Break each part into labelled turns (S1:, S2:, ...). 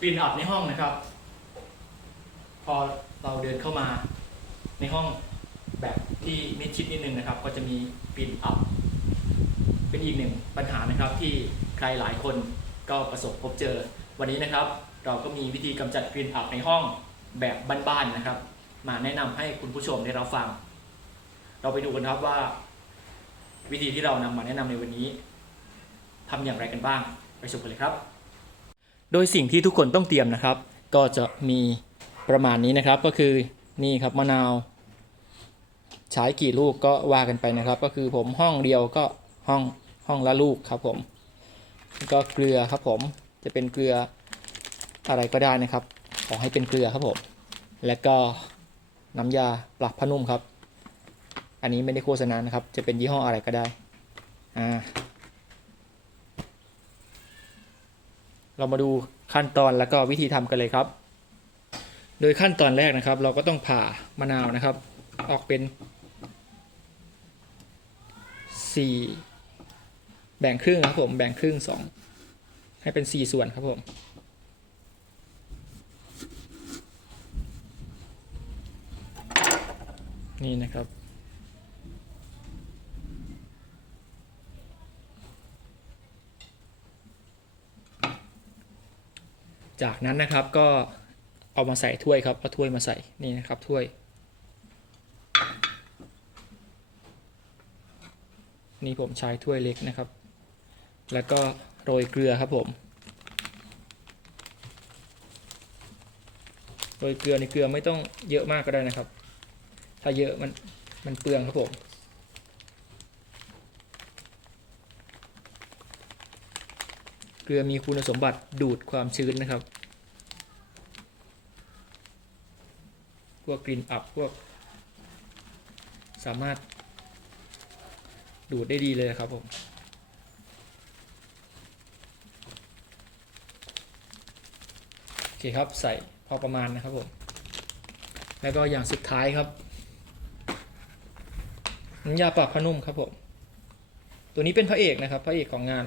S1: กลิ่นอับในห้องนะครับ พอเราเดินเข้ามาในห้องแบบที่มิดชิดนิดนึงนะครับ ก็จะมีกลิ่นอับ เป็นอีกหนึ่งปัญหานะครับที่ใครหลายคนก็ประสบพบเจอ วันนี้นะครับ เราก็มีวิธีกำจัดกลิ่นอับในห้องแบบบ้านๆนะครับ มาแนะนำให้คุณผู้ชมได้รับฟัง เราไปดูกันครับว่า วิธีที่เรานำมาแนะนำในวันนี้ทำอย่างไรกันบ้าง ไปชมกันเลยครับ โดยสิ่งที่ทุกคนต้องเตรียมนะครับ ก็จะมีประมาณนี้นะครับ ก็คือนี่ครับมะนาว ใช้กี่ลูกก็ว่ากันไปนะครับ ก็คือผมห้องเดียวก็ห้องห้องละลูกครับผมก็เกลือครับผมจะเป็นเกลืออะไรก็ได้นะครับ ขอให้เป็นเกลือครับผมแล้วก็น้ำยาปรับผ้านุ่มครับ อันนี้ไม่ได้โฆษณานะครับ จะเป็นยี่ห้ออะไรก็ได้อ่า เรามาดูขั้นตอนแล้วก็วิธีทำกันเลยครับ โดยขั้นตอนแรกนะครับ เราก็ต้องผ่ามะนาวนะครับ ออกเป็นสี่แบ่งครึ่งครับผมแบ่งครึ่งสองให้เป็นสี่ส่วนครับผมนี่นะครับ จากนั้นนะครับก็เอามาใส่ถ้วยครับเอาถ้วยมาใส่นี่นะครับถ้วย นี่ผมใช้ถ้วยเล็กนะครับ แล้วก็โรยเกลือครับผมโรยเกลือในเกลือไม่ต้องเยอะมากก็ได้นะครับ ถ้าเยอะมันมันเปลืองครับผม เก ลือมีคุณสมบัติดูดความชื้นนะครับ พวกกลิ่นอับพวก สามารถ ดูดได้ดีเลยครับผมโอเคครับใส่พอประมาณนะครับผม แล้วก็อย่างสุดท้ายครับน้ำยาปรับผ้านุ่มครับผม ตัวนี้เป็นพระเอกนะครับ พระเอกของงาน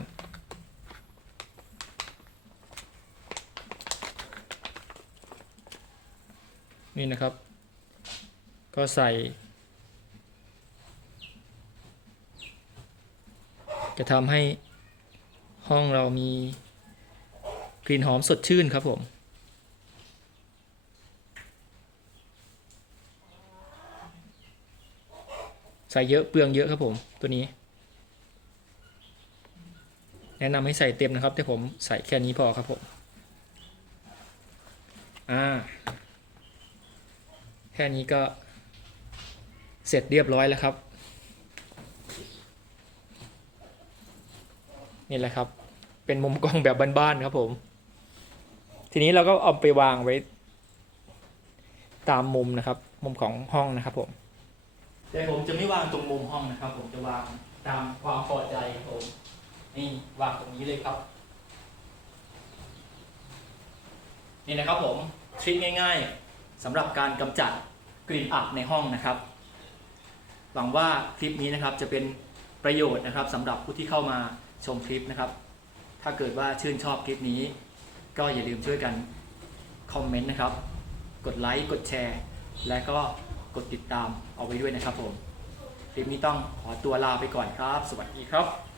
S1: นี่นะครับ ก็ใส่จะทำให้ห้องเรามีกลิ่นหอมสดชื่นครับผม ใส่เยอะเปลืองเยอะครับผมตัวนี้ แนะนำให้ใส่เต็มนะครับ แต่ผมใส่แค่นี้พอครับผม อ่า แค่นี้ก็เสร็จเรียบร้อยแล้วครับ นี่แหละครับ เป็นมุมกล้องแบบบ้านๆครับผม ทีนี้เราก็เอาไปวางไว้ ตามมุมนะครับ มุมของห้องนะครับผมแต่ผมจะไม่วางตรงมุมห้องนะครับ ผมจะวางตามความพอใจครับผมนี่วางตรงนี้เลยครับ นี่นะครับผมทริคง่าย ๆ สำหรับการกำจัดกลิ่นอับในห้องนะครับ หวังว่าคลิปนี้นะครับจะเป็นประโยชน์นะครับสำหรับผู้ที่เข้ามาชมคลิปนะครับ ถ้าเกิดว่าชื่นชอบคลิปนี้ ก็อย่าลืมช่วยกันคอมเมนต์นะครับ กดไลค์ กดแชร์ และก็กดติดตามเอาไว้ด้วยนะครับผม คลิปนี้ต้องขอตัวลาไปก่อนครับ สวัสดีครับ